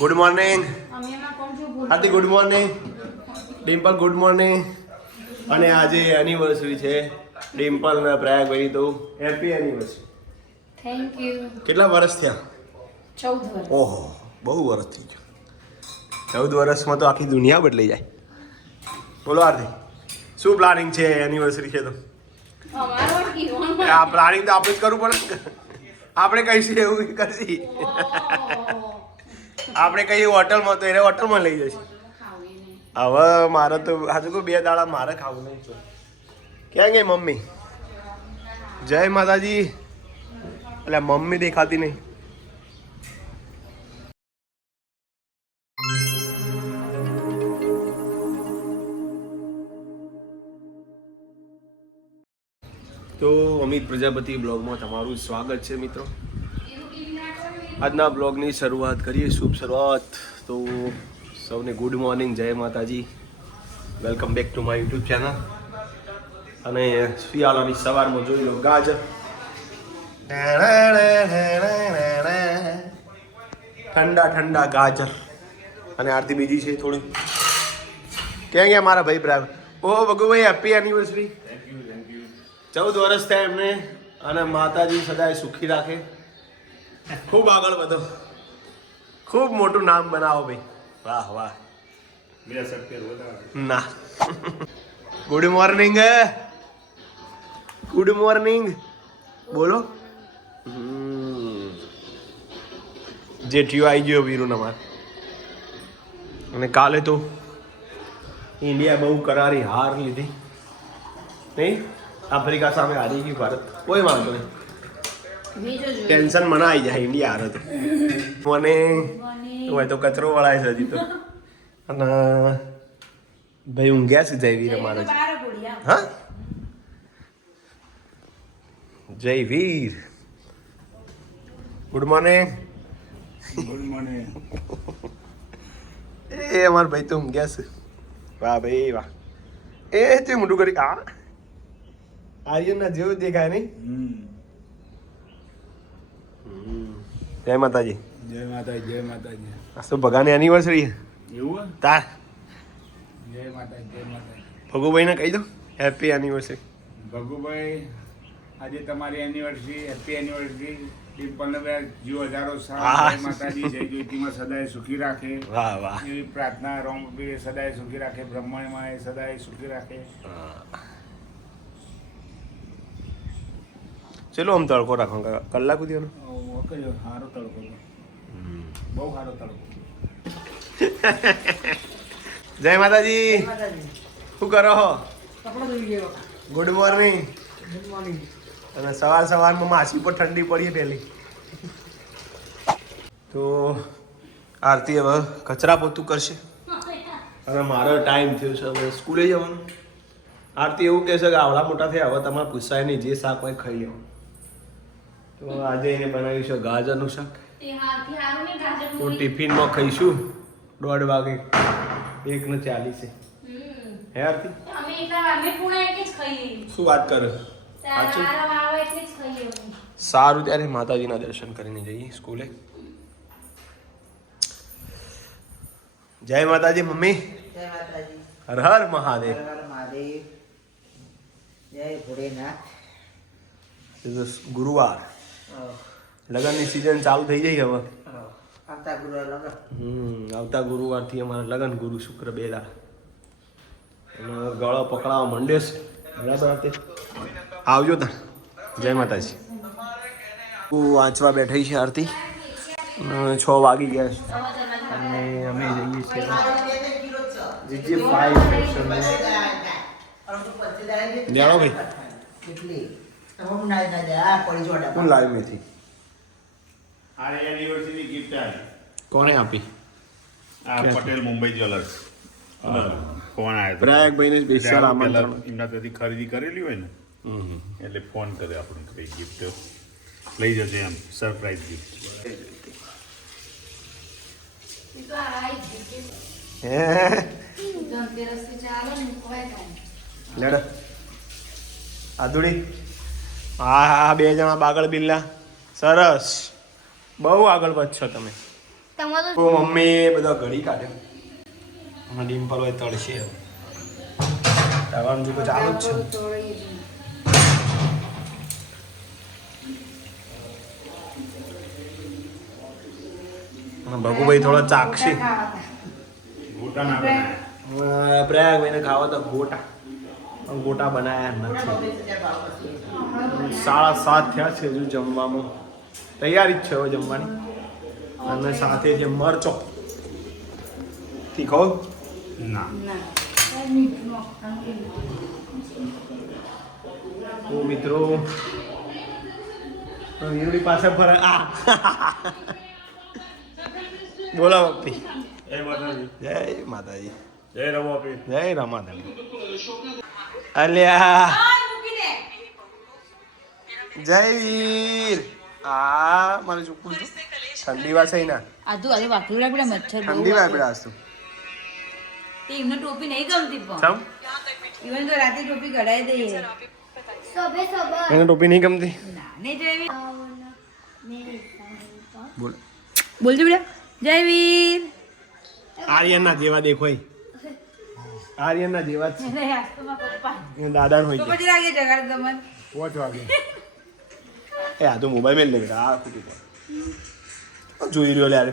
Good morning Hardik, good morning Dimple, good morning. અને આજે anniversary છે ડિમ્પલ ને પ્રયાગભાઈ, તો હેપી એનિવર્સરી. Thank you. કેટલા વર્ષ થયા? 14 વર્ષ. ઓહો, બહુ વર્ષ થઈ ગયું. 14 વર્ષમાં તો આખી દુનિયા બદલાઈ જાય. બોલો આરતી, શું પ્લાનિંગ છે? એનિવર્સરી છે તો આ પ્લાનિંગ તો આપણે જ કરવું પડે. આપણે કહીશું એવું કરશી. આપણે કહીએ હોટલમાં તો એને હોટલમાં લઈ જશે. હવે મારે તો હજુ કોઈ 2 દાડા મારે ખાવું નહીં. ક્યાં ગઈ મમ્મી? જય માતાજી. એટલે મમ્મી દેખાતી નહીં. તો અમિત પ્રજાપતિ બ્લોગમાં તમારું સ્વાગત છે મિત્રો. આજના બ્લોગની શરૂઆત કરીએ, શુભ શરૂઆત. તો સૌને ગુડ મોર્નિંગ, જય માતાજી. Welcome back to my YouTube channel. અને શિયાળાની સવારમાં જોઈ લો ગાજર. ઠંડા ઠંડા ગાજર. અને આરતી બીજી છે થોડી. ક્યાં ગયા મારા ભાઈ પ્રાગ? ઓ ભગુભાઈ, હેપી એનિવર્સરી. 14 વર્ષ થયા એમને. અને માતાજી સદાય સુખી રાખે, ખૂબ આગળ વધો, ખૂબ મોટું નામ બનાવો ભાઈ. વાહ વાહ. ના. ગુડ મોર્નિંગ, ગુડ મોર્નિંગ બોલો. જેઠિયો આવી ગયો વીરું અમાર. અને કાલે તો ઇન્ડિયા બહુ કરારી હાર લીધી નહીં? આફ્રિકા સામે હારી ગયું ભારત. કોઈ વાંધો નહીં, ટેન્શન મને આવી જાય. ઇન્ડિયા હારે તો મને હોય તો કચરો વળાય છે હજી તો. અને ભાઈ ઊંઘ્યા છે જયવીર અમારે. હા, Jayveer good morning. Good morning. એ અમારા ભાઈ તો ઊંઘ્યા છે. વાહ ભાઈ વાહ. એ તે મોટું કરી આ આર્યનના જેવું દેખાય નહીં? જય માતાજી. જય માતાજી. જય માતાજી. આ તો ભગાની એનિવર્સરી એવું તાર. જય માતાજી. જય માતાજી. ભગુભાઈને કહી દો હેપી એનિવર્સરી. ભગુભાઈ, આજે તમારી એનિવર્સરી, હેપી એનિવર્સરી. ડિમ્પલને બે જીવ હજારો સાલ. જય માતાજી. જય જ્યોતિમાં સદાય સુખી રાખે. વાહ વાહ. એવી પ્રાર્થના. રોમબી સદાય સુખી રાખે. બ્રહ્માંડમાં સદાય સુખી રાખે. ચલો આમ તડકો રાખો કલાક સુધી. કર્યો સારો તડકો, બહુ સારો તડકો. જય માતાજી. શું કરો? Good morning. અને સવાર સવારમાં માસી પર ઠંડી પડી પેલી. તો આરતી હવે કચરા પોતું કરશે. અને મારો ટાઈમ થયો છે હવે સ્કૂલે જવાનું. આરતી એવું કહે છે કે આવડા મોટા થયા હવે તમારે પૂછાય નહીં, જે શાક હોય ખાઈ લેવાનું. તો આજે એને બનાવ્યું છે ગાજરનું શાક. તો ટિફિનમાં ખાઈશું 1:30 વાગે. 1:40. હે આરતી? શું વાત કરે? સારું, ત્યારે માતાજીના દર્શન કરીને જઈએ સ્કૂલે. જય માતાજી મમ્મી. જય માતાજી. હર હર મહાદેવ. હર હર મહાદેવ. જય ભોળેનાથ. ગુરુવાર, લગ્નની સિઝન ચાલુ થઈ જાય હવે. આવતા ગુરુવાર લગન. આવતા ગુરુવારથી અમારા લગ્ન, ગુરુ શુક્ર 2 દાડા. અને ગળો પકડાવા માંડે છે. બરાબર આરતી? આવજો તા. જય માતાજી. હું વાંચવા બેઠી છે આરતી. 6 વાગી ગયા છે અને અમે જઈએ છીએ GG5 સેક્શનમાં. જાણો ભાઈ કેટલી હું ના દે આ પડી જોડા. કોણ લાવ્યું મેથી? આ એનિવર્સરી ગિફ્ટ આવી. કોણે આપી? આ પટેલ મુંબઈ જ્વેલર્સ. ફોન આવ્યો પ્રયાગભાઈને સ્પેશિયલ આમંત્રણ. એમના ત્યાંથી ખરીદી કરેલી હોય ને, એટલે ફોન કર્યો આપણે કઈ ગિફ્ટ લઈ જશે, એમ સરપ્રાઈઝ ગિફ્ટ. લેડો આધુડી. હા 2 જણા બાગળ બિલ્લા. સરસ, બહુ આગળ વધશો તમે. તમારું તો મમ્મી બધા ઘડી કાઢ્યો અને ડિમ્પલ હોય તળશે તળવાનું જો ચાલુ જ છે અને ભગુભાઈ થોડા ચાકશે ગોટા ના બનાય. પ્રયાગભાઈને ખાવા તો ગોટા પણ ગોટા બનાયા નથી 7:30 થયા છે હજુ જમવામાં તૈયારી જ છે હવે જમવાની અને સાથે જે મરચો તીખો ના. તો મિત્રો વીરડી પાસે ફરે આ બોલો પપ્પી જય માતાજી. જય માતાજી જય રવાપી. જય રમાદેવી અલ્યા જય વીર આ મારે ચૂકવું છું ઠંડી વાર છે ના આજુ આજુ વાકલું લાગે મચ્છર ઠંડી વાર પડે આજ તો તે એમને ટોપી નહીં ગમતી પણ સમ ઇવન તો રાતે ટોપી કઢાઈ દઈએ એને ટોપી નહીં ગમતી ના નહીં જયવીર બોલ બોલજો બેટા જયવીર આર્યનના જેવા દેખોય આર્યનના જેવા જ નહીં આસ્તો માં પપ્પા છે દાદા હોય તો પછી લાગે જગાડ તમને 5 વાગે. એ આ તો મોબાઈલ મેં લે બેટા આ ખોટી વાત જોઈ રહ્યો લે યાર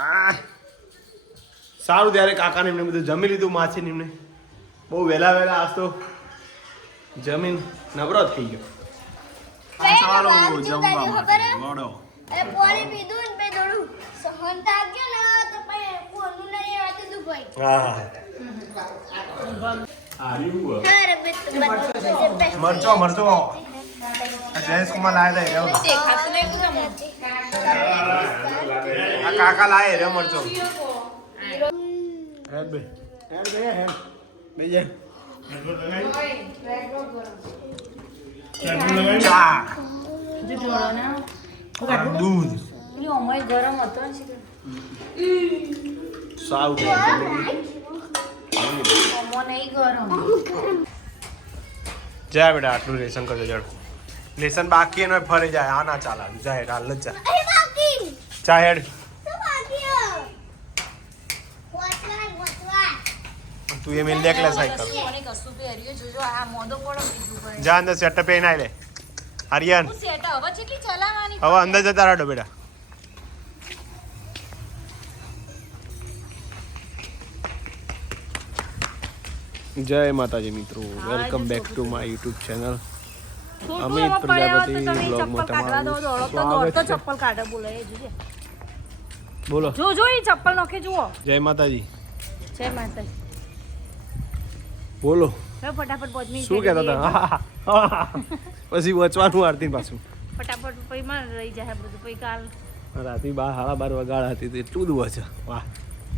આ સારું ત્યારે કાકાને એમને બધું જમી લીધું માછી એમને બહુ વહેલા વહેલા આજ તો જમીન નબળો થઈ ગયો ચાલો જમવા માટે મોડો અરે પાણી પીધું ને મેં થોડું સહન થાક ગયો ને તો પછી કોનું નહીં આવતું તું ભાઈ હા અરે બે તો મરચો મરચો જયેશકુમાર લાયા હતા એ દેખાતું નહીં આ કાકા લાયા રે મરચો હેડ બે હેડ બે હેડ બે જે ચા જો ઢોળો ના દૂધ પેલી અમય ગરમ હતો ને શીખર સાવ અમો નહીં ગરમ જા બેટા આટલું લેસન કરજો જડ લેસન બાકી એનો ફરે જાય આ ના ચાલે જા હેડ હાલ જ જા અરે બાકી ચા હેડ તો બાકી વોચવા તું એ મેલ દેખ લે સાયકલ મને કશું બી હરિયો જોજો આ મોદો પડો બીજું ભાઈ જા અંદર સેટઅપ એ નાઈ લે આર્યન હું સેટ હવે કેટલી ચલાવવાની હવે અંદર જતા રહો બેટા જય માતાજી મિત્રો welcome back to my YouTube channel Amit Prajapati બ્લોગમાં તમારું સ્વાગત છે ચપ્પલ કાઢે બોલે એ જોજે બોલો જો જો એ ચપ્પલ નોખે જુઓ જય માતાજી જય માતાજી બોલો હવે ફટાફટ પહોંચી શું કહેતા હતા પછી વચવાનું આરતી પાછું ફટાફટ પછી માં રહી જાય બધું પછી કાલ રાતે 12:30 વાગ્યા હતી તો એટલું દુવા છે વાહ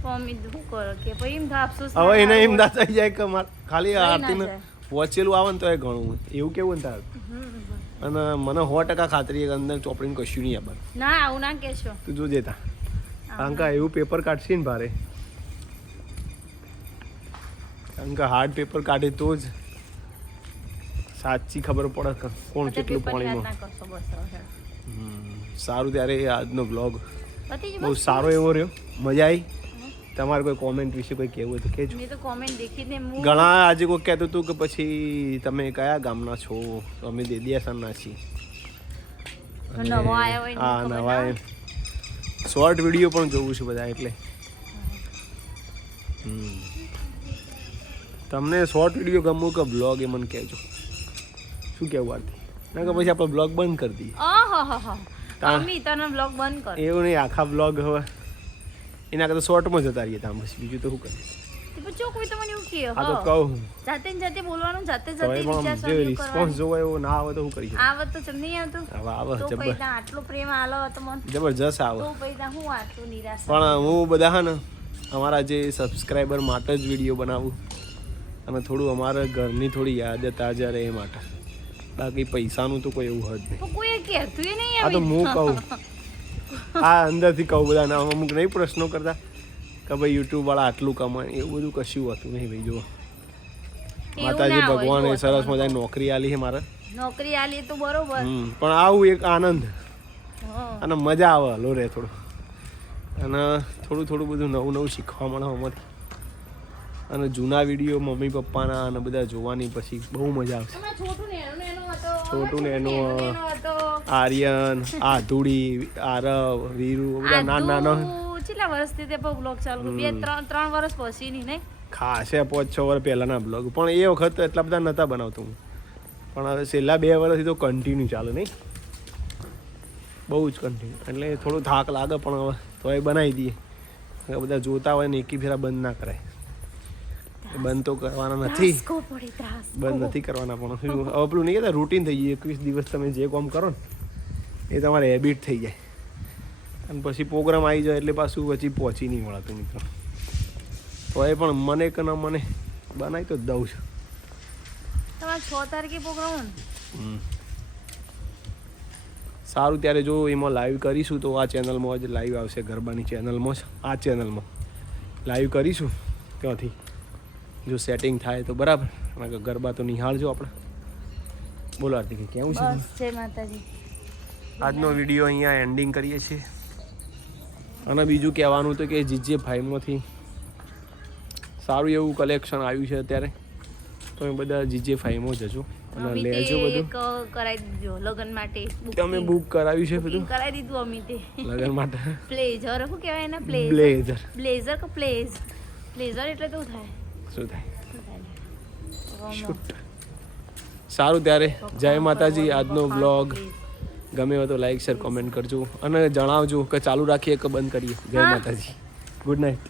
મમ્મી દુઃખ કરો કે પછી એમ થાય અફસોસ હવે એને એમ ના થઈ જાય કે ખાલી ના આરતીને જાય. પહોંચેલું આવે ને તો એ ઘણું એવું કેવું ને તાર અને મને 100% ખાતરી કે અંદર ચોપડીને કશું નહીં આપવાનું ના આવું ના કહેશો તું જોજે તા કારણ કે એવું પેપર કાઢશે ને ભારે કારણ કે હાર્ડ પેપર કાઢે તો જ સાચી ખબર પડે કે કોણ કેટલું પાણીમાં સારું ત્યારે આજનો બ્લોગ બહુ સારો એવો રહ્યો મજા આવી તમારે કોઈ કોમેન્ટ વિશે કોઈ કહેવું હોય તો કહેજો મેં તો કોમેન્ટ દેખીને ઘણા આજે કોઈ કહેતું હતું કે પછી તમે કયા ગામના છો તો અમે દેદિયાસરના છીએ અને નવા આયા હોય ને હા ખબર નવા ના શોર્ટ વિડીયો પણ જોવું છે બધા એટલે તમને શોર્ટ વિડીયો ગમવું કે બ્લોગ એ મને કહેજો શું કહેવું આરતી ના કે પછી આપણે બ્લોગ બંધ કરી દઈએ આહાહાહા. મમ્મી તને બ્લોગ બંધ કર એવું નહીં આખા બ્લોગ હવે એના કરતા શોર્ટમાં જતા રહીએ ત્યાં પછી બીજું તો શું કરીએ તે પછી જો કોઈ તમને એવું કહે આ તો હા કહું જાતે ને જાતે બોલવાનું જાતે તો જાતે એમાં વિચાર જે શરૂ રિસ્પોન્સ કરવાનો જોવો એવો ના આવે તો શું કરી શકીએ આવત તો ચમ નહીં આવતું હવે આવે તો પછી જબર ત્યાં આટલો પ્રેમ આલો તો મન જબરજસ્ત આવે તો પછી ત્યાં હું વાંચું નિરાશ પણ હું બધા હા ને અમારા જે સબસ્ક્રાઈબર માટે જ વિડીયો બનાવું અને થોડું અમારા ઘરની થોડી યાદ તાજા રહે એ માટે બાકી પૈસાનું તો કોઈ એવું હોય જ નહીં તો કોઈ કહેતું નહીં આ તો હું કહું આ અંદરથી કહું બધાને અમુક નહીં પ્રશ્નો કરતા કે ભાઈ યુટ્યુબવાળા આટલું કમાય એવું બધું કશું હતું નહીં ભાઈ જુઓ માતાજી ભગવાને સરસ મજાની નોકરી આલી છે મારે નોકરી આલી તો બરોબર. પણ આવું એક આનંદ હા. અને મજા આવે હલો રે થોડું, અને થોડું બધું નવું શીખવા મળે અમારી. અને જૂના વિડીયો મમ્મી પપ્પાના અને બધા જોવાની પછી બહુ મજા આવશે. એમાં છોટું ને એનો હતો. છોટું ને એનો હતો. આર્યન, આધુડી, આરવ, વીરુ બધા નાના કેટલા વર્ષથી તે બ્લોગ ચાલુ કર્યું? 3 વર્ષ પછી નહીં. ખાસે 5-6 વર્ષ પહેલાંના બ્લોગ, પણ એ વખત એટલા બધા નહોતા બનાવતું હું. પણ હવે છેલ્લા 2 વર્ષથી તો કન્ટિન્યુ ચાલે નહીં, બહુ જ કન્ટિન્યુ. એટલે થોડો થાક લાગે પણ હવે તો એ બનાવી દઈએ. બધા જોતા હોય ને એકી ફેરા બંધ ના કરાય. બંધ તો કરવાના નથી, બંધ નથી કરવાના, પણ શું હવે પેલું નહીં કહેતા રૂટીન થઈ જાય. 21 દિવસ તમે જે કામ કરો ને એ તમારે હેબિટ થઈ જાય, અને પછી પ્રોગ્રામ આવી જાય એટલે પાછું પછી પહોંચી નહીં મળતું મિત્રો. તો એ પણ મને કે ન મને બનાવી તો જ દઉં છું. તમારે 6 તારીખે પ્રોગ્રામ ને? સારું, ત્યારે જો એમાં લાઈવ કરીશું તો આ ચેનલમાં જ લાઈવ આવશે, ગરબાની ચેનલમાં જ, આ ચેનલમાં લાઈવ કરીશું. ત્યાંથી જો સેટિંગ થાય તો બરાબર, ગરબા તો નિહાળજો આપણે. બોલો આરતી, કે કેવું છે? બસ જય માતાજી. આજનો વિડીયો અહીંયા એન્ડિંગ કરીએ છીએ. અને બીજું કહેવાનું તો કે જીજે ફાઈવમાંથી સારું એવું કલેક્શન આવ્યું છે અત્યારે, તો એ બધા જીજે ફાઈવમાં જજો અને લેજો બધું. કરાવી દીધો લગન માટે. તમે બુક કરાવ્યું છે બધું? કરાવી દીધું અમે તે લગન માટે. બ્લેઝર શું કહેવાય એના? બ્લેઝર. બ્લેઝર કે બ્લેઝર એટલે તો થાય. શું થાય? શૂટ. સારું, ત્યારે જય માતાજી. આજનો બ્લોગ ગમે હોય તો લાઈક શેર કોમેન્ટ કરજો અને જણાવજો કે ચાલુ રાખીએ કે બંધ કરીએ. જય માતાજી. Good night.